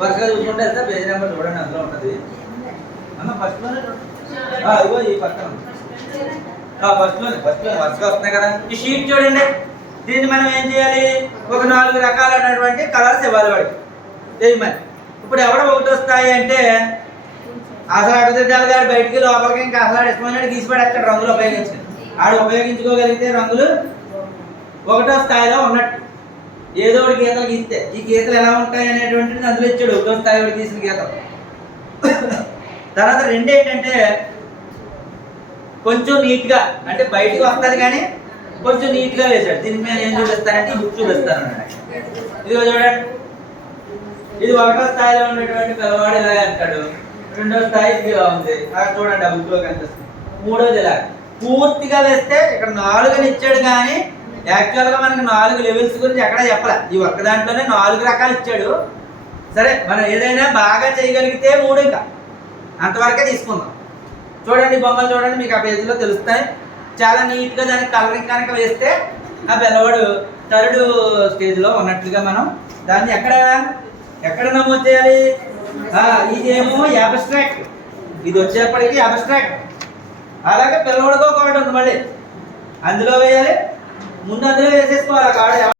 వరుసగా చూసుకుంటే వెళ్తే పేజ్ నెంబర్ చూడండి అందులో ఉంటుంది. అన్న ఫస్ట్లోనే ఇగో ఈ పక్కన ఫస్ట్లోనే ఫస్ట్లోనే వరుసగా వస్తున్నాయి కదా. ఈ షీట్ చూడండి. దీన్ని మనం ఏం చేయాలి? ఒక నాలుగు రకాలైనటువంటి కలర్స్ ఇవ్వాలి వాడికి. చేయమని ఇప్పుడు ఎవడ ఒకటి వస్తాయి అంటే అసలు అడుగుతాడు గారు బయటికి లోపలికి ఇంకా అసలు ఇష్టమైనట్టు గీసి పడేస్తాడు రంగులు ఉపయోగించి. ఆడు ఉపయోగించుకోగలిగితే రంగులు ఒకటో స్థాయిలో ఉన్నట్టు. ఏదో ఒకటి గీతలు గీస్తే. ఈ గీతలు ఎలా ఉంటాయి అనేటువంటిది అందులో ఇచ్చాడు ఒకటో స్థాయి ఒకటి గీసిన గీతలు తర్వాత రెండు ఏంటంటే కొంచెం నీట్గా అంటే బయటికి వస్తుంది కానీ కొంచెం నీట్గా వేశాడు. దీని మీద ఏం చూపిస్తానంటే బుక్ చూపిస్తాను అన్నాడు. ఇదిగో చూడండి. ఇది ఒకటో స్థాయిలో ఉన్నటువంటి పిల్లవాడు ఇలా అంటాడు. రెండో స్థాయి ఇలా ఉంది. అక్కడ చూడండి ఆ బుక్లో కనిపిస్తుంది మూడోది ఇలా పూర్తిగా వేస్తే ఇక్కడ నాలుగని ఇచ్చాడు కానీ యాక్చువల్గా మనకి నాలుగు లెవెల్స్ గురించి ఎక్కడ చెప్పలే. ఈ ఒక్క దాంట్లోనే నాలుగు రకాలు ఇచ్చాడు. సరే మనం ఏదైనా బాగా చేయగలిగితే మూడు ఇంకా. అంతవరకే తీసుకుందాం. చూడండి బొమ్మలు చూడండి మీకు ఆ పేజీలో తెలుస్తాయి. చాలా నీట్గా దానికి కలరింగ్ కనుక వేస్తే ఆ పిల్లవాడు థర్డ్ స్టేజ్లో ఉన్నట్లుగా మనం దాన్ని ఎక్కడ ఎక్కడ నమోదు చేయాలి? ఇదేమో అబ్స్ట్రాక్ట్ ఇది వచ్చేప్పటికి అబ్స్ట్రాక్ట్ అలాగే పిల్లవాడికి ఒకటి ఉంది మళ్ళీ. అందులో వేయాలి. ముందు అందులో వేసేసుకోవాలి ఆ